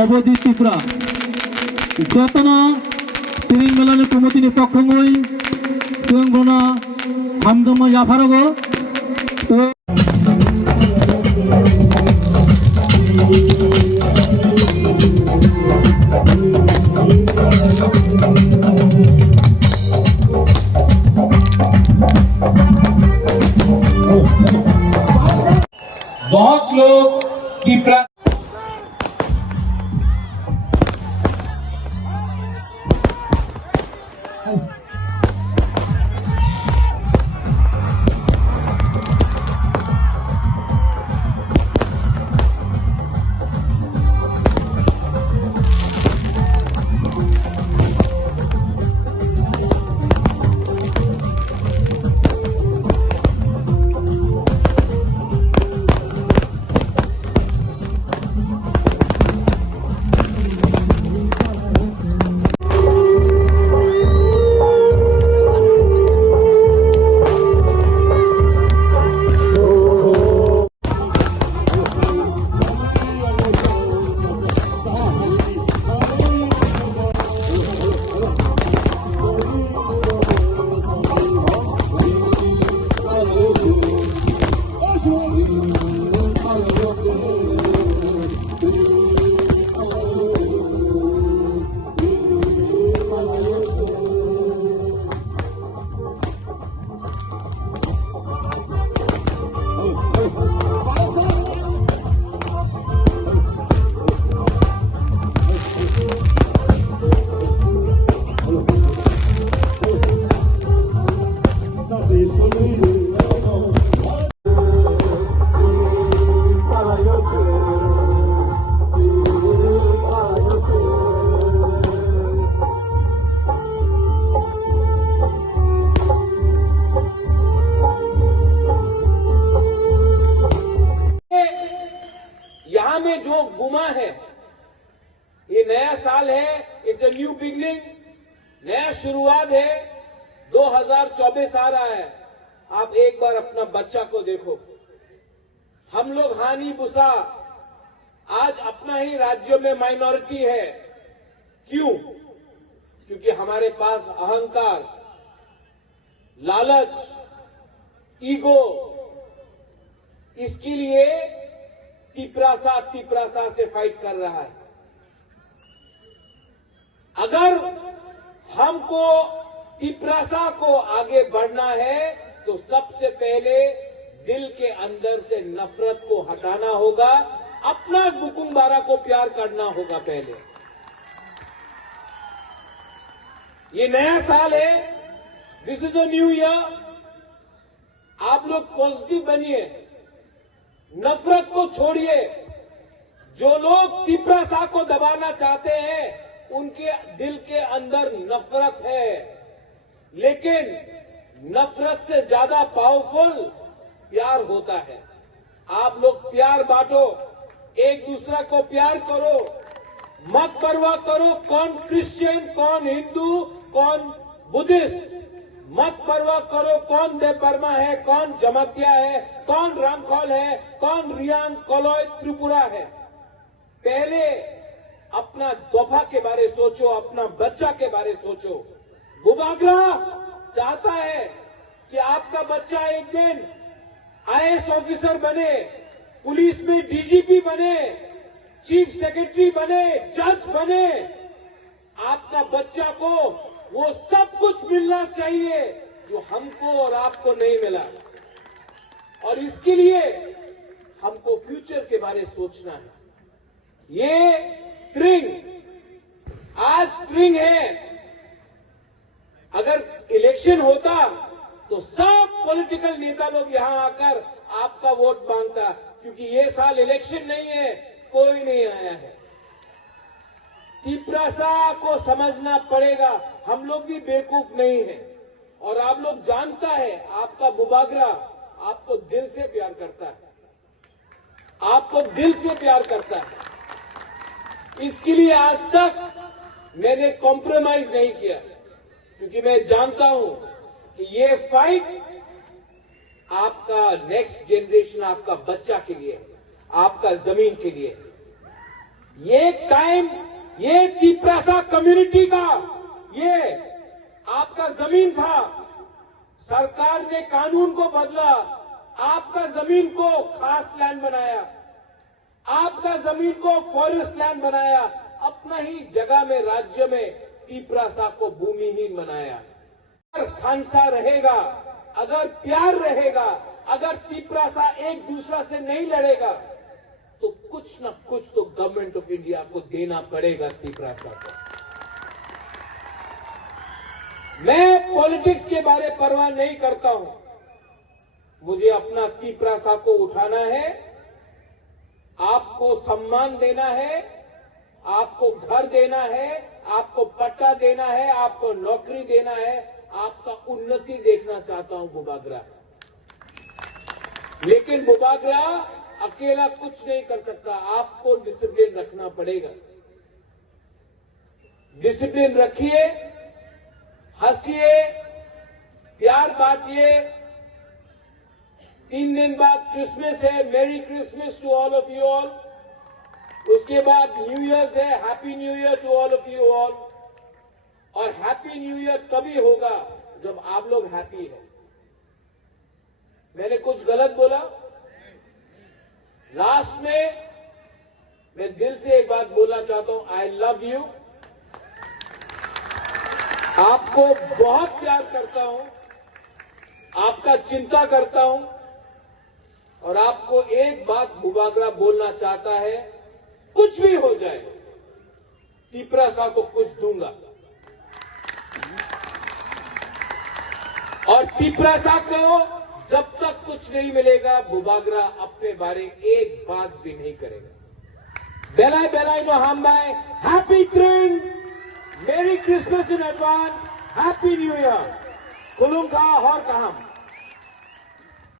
অবধি ত্রিপুরা যতন তিরিং মেলানি প্রমোদিনী পক্ষই সুরঙ্গনা হামজম ইয়াফারগ তো बहुत लोग की में जो गुमा है, ये नया साल है, इट्स अ न्यू बिगनिंग, नया शुरुआत है। 2024 आ रहा है। आप एक बार अपना बच्चा को देखो। हम लोग हानि बुसा आज अपना ही राज्यों में माइनॉरिटी है। क्यों? क्योंकि हमारे पास अहंकार, लालच, ईगो, इसके लिए तिपरासा से फाइट कर रहा है। अगर हमको तिपरासा को आगे बढ़ना है तो सबसे पहले दिल के अंदर से नफरत को हटाना होगा, अपना बुकुमबारा को प्यार करना होगा। पहले ये नया साल है, this is a new year. आप लोग पॉजिटिव बनिए, नफरत को छोड़िए। जो लोग तिपरासा को दबाना चाहते हैं उनके दिल के अंदर नफरत है, लेकिन नफरत से ज्यादा पावरफुल प्यार होता है। आप लोग प्यार बांटो, एक दूसरा को प्यार करो, मत परवाह करो कौन क्रिश्चियन, कौन हिंदू, कौन बुद्धिस्ट, मत परवाह करो कौन देवबर्मा है, कौन जमातिया है, कौन रामखोल है, कौन रियांग, कलोय, त्रिपुरा है। पहले अपना दोफा के बारे सोचो, अपना बच्चा के बारे सोचो। बुबागरा चाहता है कि आपका बच्चा एक दिन आईएएस ऑफिसर बने, पुलिस में डीजीपी बने, चीफ सेक्रेटरी बने, जज बने, आपका बच्चा को वो सब कुछ मिलना चाहिए जो हमको और आपको नहीं मिला। और इसके लिए हमको फ्यूचर के बारे में सोचना है। ये ट्रिंग आज ट्रिंग है। अगर इलेक्शन होता तो सब पॉलिटिकल नेता लोग यहां आकर आपका वोट मांगता, क्योंकि ये साल इलेक्शन नहीं है, कोई नहीं आया है। तिपरासा को समझना पड़ेगा, हम लोग भी बेवकूफ नहीं है। और आप लोग जानता है, आपका बुबागरा आपको दिल से प्यार करता है, आपको दिल से प्यार करता है। इसके लिए आज तक मैंने कॉम्प्रोमाइज नहीं किया, क्योंकि मैं जानता हूं कि ये फाइट आपका नेक्स्ट जनरेशन, आपका बच्चा के लिए, आपका जमीन के लिए। ये टाइम, ये तिपरासा कम्युनिटी का, ये आपका जमीन था। सरकार ने कानून को बदला, आपका जमीन को खास लैंड बनाया, आपका जमीन को फॉरेस्ट लैंड बनाया, अपना ही जगह में, राज्य में तिपरासा को भूमिहीन बनाया। अगर खानसा रहेगा, अगर प्यार रहेगा, अगर तिपरासा एक दूसरा से नहीं लड़ेगा, तो कुछ न कुछ तो गवर्नमेंट ऑफ इंडिया को देना पड़ेगा तिपरासा को। मैं पॉलिटिक्स के बारे में परवाह नहीं करता हूं। मुझे अपना तिपरासा को उठाना है, आपको सम्मान देना है, आपको घर देना है, आपको पट्टा देना है, आपको नौकरी देना है, आपका उन्नति देखना चाहता हूं बुबागरा। लेकिन बुबागरा अकेला कुछ नहीं कर सकता, आपको डिसिप्लिन रखना पड़ेगा। डिसिप्लिन रखिए, हंसिए, प्यार बांटिए। 3 दिन बाद क्रिसमस है, merry Christmas to all of you all. उसके बाद न्यू ईयर है, happy new year to all of you all. और हैप्पी न्यू ईयर तभी होगा जब आप लोग हैप्पी हैं। मैंने कुछ गलत बोला? लास्ट में मैं दिल से एक बात बोलना चाहता हूं, आई लव यू। आपको बहुत प्यार करता हूं, आपका चिंता करता हूं। और आपको एक बात बुबागरा बोलना चाहता है, कुछ भी हो जाए, तिपरासा को कुछ दूंगा। और तिपरासा को जब तक कुछ नहीं मिलेगा, बुबागरा अपने बारे एक बात भी नहीं करेगा। बेलाई बेलाई नो हामबाई, हैप्पी ट्रिंग, merry Christmas in advance, happy new year. कुलुंगा और कहम।